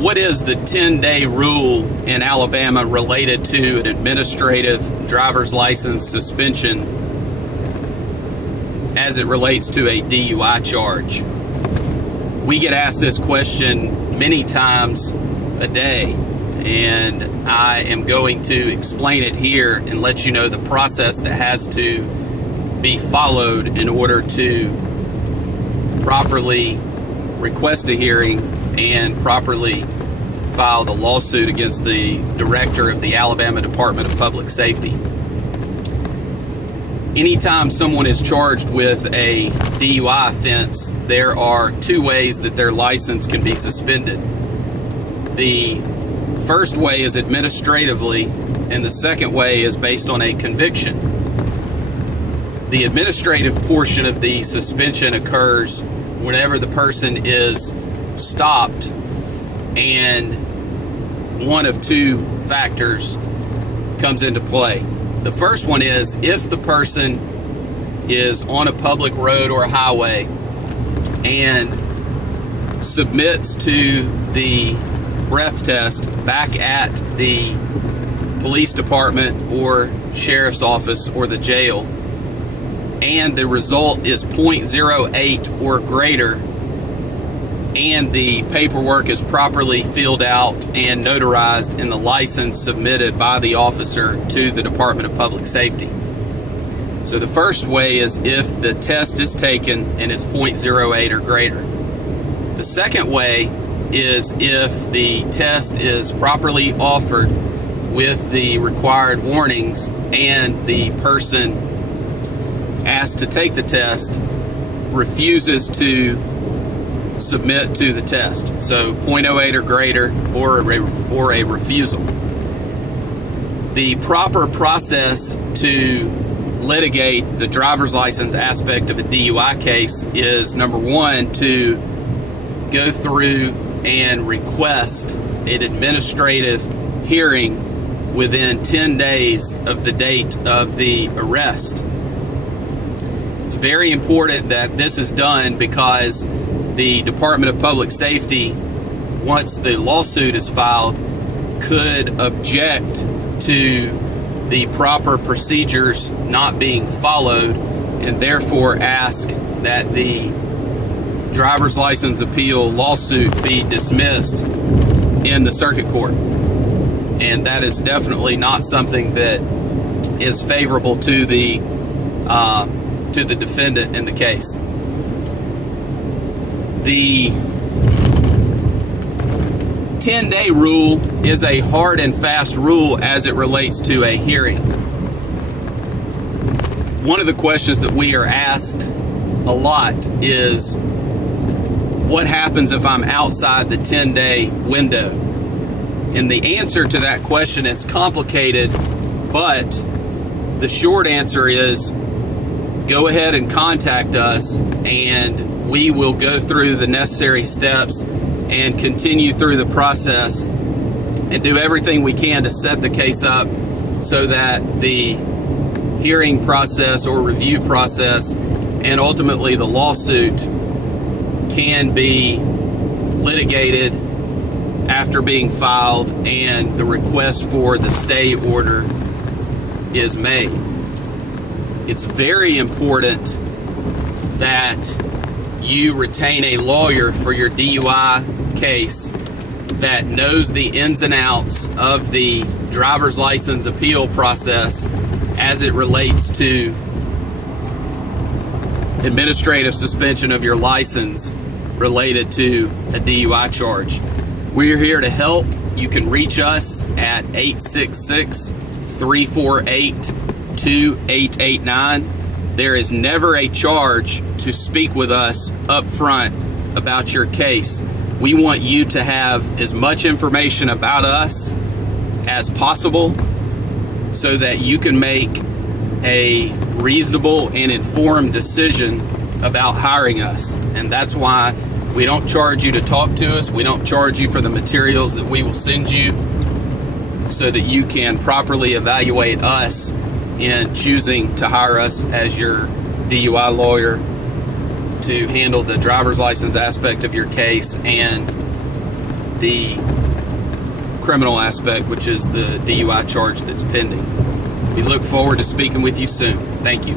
What is the 10-day rule in Alabama related to an administrative driver's license suspension as it relates to a DUI charge? We get asked this question many times a day, and I am going to explain it here and let you know the process that has to be followed in order to properly request a hearing and properly file the lawsuit against the director of the Alabama Department of Public Safety. Anytime someone is charged with a DUI offense, there are two ways that their license can be suspended. The first way is administratively, and the second way is based on a conviction. The administrative portion of the suspension occurs whenever the person is stopped and one of two factors comes into play. The first one is if the person is on a public road or a highway and submits to the breath test back at the police department or sheriff's office or the jail, and the result is 0.08 or greater, and the paperwork is properly filled out and notarized in the license submitted by the officer to the Department of Public Safety. So the first way is if the test is taken and it's 0.08 or greater. The second way is if the test is properly offered with the required warnings and the person asked to take the test refuses to submit to the test. So 0.08 or greater, or a refusal. The proper process to litigate the driver's license aspect of a DUI case is, number one, to go through and request an administrative hearing within 10 days of the date of the arrest. It's very important that this is done because the Department of Public Safety, once the lawsuit is filed, could object to the proper procedures not being followed and therefore ask that the driver's license appeal lawsuit be dismissed in the circuit court. And that is definitely not something that is favorable to the defendant in the case. The 10-day rule is a hard and fast rule as it relates to a hearing. One of the questions that we are asked a lot is, what happens if I'm outside the 10-day window? And the answer to that question is complicated, but the short answer is go ahead and contact us, and we will go through the necessary steps and continue through the process and do everything we can to set the case up so that the hearing process or review process and ultimately the lawsuit can be litigated after being filed and the request for the stay order is made. It's very important that you retain a lawyer for your DUI case that knows the ins and outs of the driver's license appeal process as it relates to administrative suspension of your license related to a DUI charge. We're here to help. You can reach us at 866-348-2889. There is never a charge to speak with us up front about your case. We want you to have as much information about us as possible so that you can make a reasonable and informed decision about hiring us. And that's why we don't charge you to talk to us. We don't charge you for the materials that we will send you so that you can properly evaluate us in choosing to hire us as your DUI lawyer to handle the driver's license aspect of your case and the criminal aspect, which is the DUI charge that's pending. We look forward to speaking with you soon. Thank you.